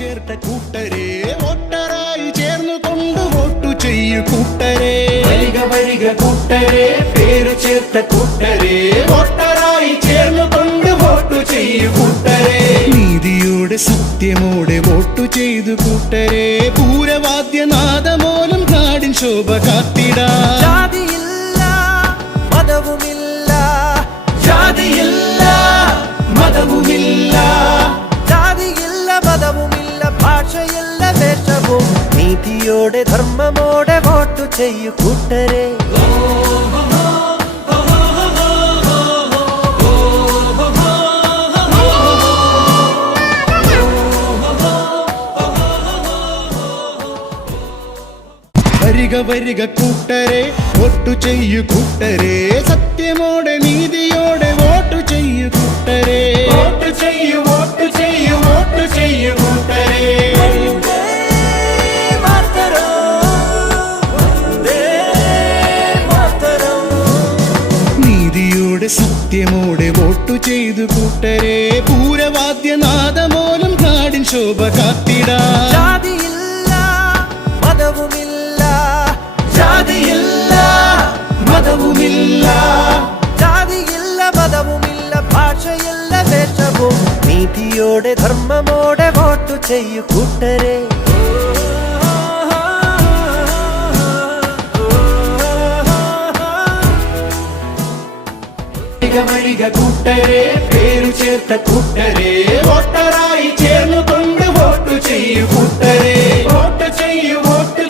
ചേർത്ത കൂട്ടരെ വോട്ടറായി ചേർന്നുകൊണ്ട് വോട്ടു ചെയ്യൂ കൂട്ടരെ. വരിക വരിക കൂട്ടരെ, പേര് ചേർത്ത കൂട്ടരെ, വോട്ടറായി ചേർന്നുകൊണ്ട് വോട്ടു ചെയ്യൂ കൂട്ടരെ. നീതിയോടെ സത്യമോടെ വോട്ടു ചെയ്തു കൂട്ടരെ, പൂരവാദ്യനാദമൂലം നാടിൻ ശോഭ കാത്തിടാം. ജാതിയില്ല മതവുമില്ല, ജാതിയില്ല മതവുമില്ല, ജാതിയില്ല മതവുമില്ല, ഭാഷയില്ല വേഷവും, നീതിയോടെ ധർമ്മമോടെ വോട്ടു ചെയ്യൂ കൂട്ടരെ. വരിക വരിക കൂട്ടരെ, വോട്ടു ചെയ്യൂ കൂട്ടരെ, സത്യമോടെ നീതിയോടെ വോട്ടു ചെയ്യൂ കൂട്ടരെ. വോട്ടു ചെയ്യൂ വോട്ടു ചെയ്യൂ വോട്ടു ചെയ്യൂ കൂട്ടരെ. നീതിയോടെ സത്യമോടെ വോട്ടു ചെയ്തു കൂട്ടരെ, പൂരവാദ്യനാദമൂലം നാടിൻ ശോഭ കാത്തിടാം. ജാതിയില്ല മതവുമില്ല, ജാതിയില്ല മതവുമില്ല, ജാതിയില്ല മതവുമില്ല, ഭാഷയില്ല വേഷവും, നീതിയോടെ ധർമ്മമോടെ വോട്ടു ചെയ്യൂ കൂട്ടരെ. വരിക വരിക കൂട്ടരെ, പേരു ചേർത്ത കൂട്ടരെ, വോട്ടറായി ചേർന്നുകൊണ്ട് വോട്ടു ചെയ്യൂ കൂട്ടരെ. വോട്ടു ചെയ്യൂ വോട്ടു